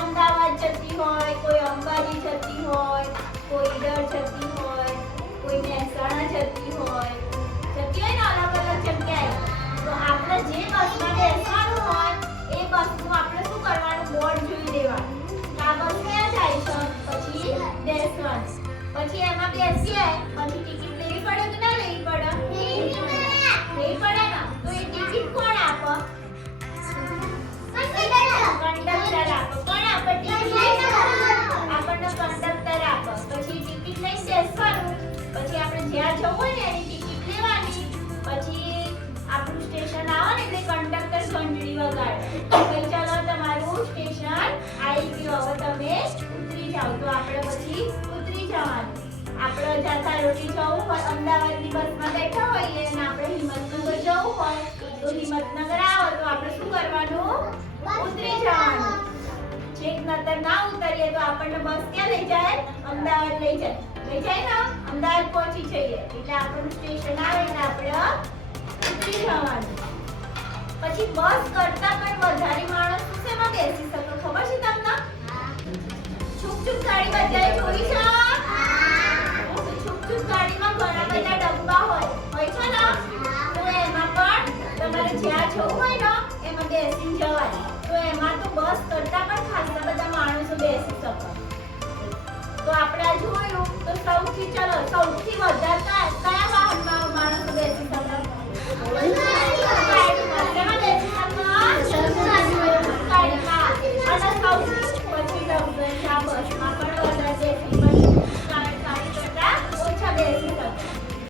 અમદાવાદ જતી હોય, કોઈ અંબાજી જતી હોય, કોઈ ઈડર જતી હોય, કોઈ મહેસાણા જતી હોય ને અલગ અલગ જગ્યાએ, તો આપણે જે બસમાં બેસવાનું હોય એ બસનું આપણે શું કરવાનું, બોર્ડ જોઈ લેવાનું આ બસ ક્યાં જાય છે, પછી બેસવાનું. પછી એમાં બેસીએ પછી ટિકિટ લેવી પડે કે ના લેવી પડે? લેવી પડે ને. તો એ ટિકિટ કોણ આપે? કંડક્ટર આપે. કોણ આપે ટિકિટ? આપણને કંડક્ટર આપે. પછી ટિકિટ લઈને બેસવાનું. પછી આપણે જ્યાં જવું હોય ને એની ટિકિટ લેવાની. પછી આપણું સ્ટેશન આવે ને એટલે કંડક્ટર ઘંટડી વગાડે કે ચાલો તમારું સ્ટેશન આવી ગયું, હવે તમે ઉતરી જાઓ. તો આપણે પછી ઉતરી જવાનું. આપણે જાતા રોટી જવું હોય, અમદાવાદની બસમાં બેઠા હોઈએ અને આપણે હિંમતનગર જવું હોય તો હિંમતનગર આવો તો આપણે શું કરવાનું? ઉતરી જવાનું. છેક નતર ના ઉતરીએ તો આપણને બસ ક્યાં લઈ જાય? અમદાવાદ લઈ જાય. લઈ જાય ને અમદાવાદ પહોંચી જઈએ એટલે આપણું સ્ટેશન આવે એટલે આપણે ઉતરી જવાનું. પછી બસ કરતા પણ વધારે માણસ શેમાં બેસી શકે ખબર છે તમને? છુક છુક ગાડી બધાએ જોઈ છે? છુક છુક ગાડીમાં ઘણા બધા ડબ્બા હોય છે ને, તો એમાં પણ તમારે જ્યાં જવું હોય ને એમાં બેસીને જવાય. તો એમાં તો બસ કરતા પણ ખાસા બધા માણસો બેસી શકે. તો આપણે આ જોયું તો સૌથી વધારે કયા વાહનમાં માણસો બેસી શકે?